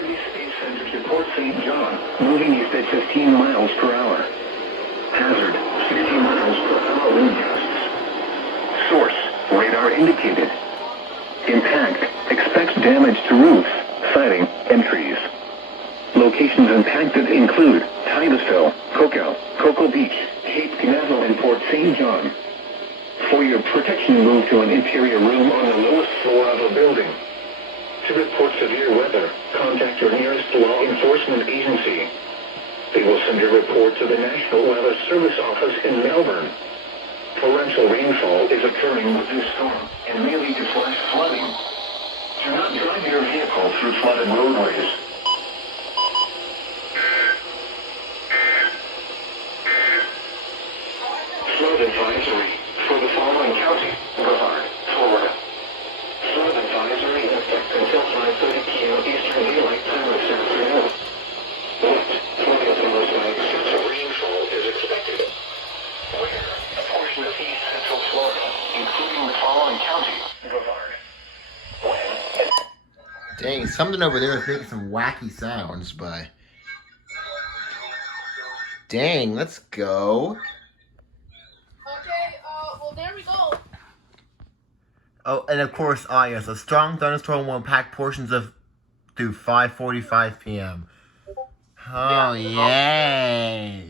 Heavy Space Center to Port St. John, moving east at 15 miles per hour. Hazard, 60 miles per hour wind gusts. Source, radar indicated. Impact, expects damage to roofs, siding, and trees. Locations impacted include Titusville, Cocoa Beach, Cape Canaveral, and Port St. John. For your protection, move to an interior room on the lowest floor of a building. To report severe weather, contact your nearest law enforcement agency. They will send your report to the National Weather Service office in Melbourne. Torrential rainfall is occurring with this storm and may lead to flash flooding. Do not drive your vehicle through flooded roadways. Flood advisory for the following county: Brevard, Florida. Flood advisory in effect until 5:30 p.m. Eastern Daylight Time this afternoon. Wind, flooding followed by excessive rainfall is expected. Where a portion of east central Florida, including the following county: Brevard. Dang, something over there is making some wacky sounds, but... Dang, let's go. Okay, well, there we go. Oh, and of course, yes, a strong thunderstorm will impact portions of through 5:45 p.m. Oh, yay!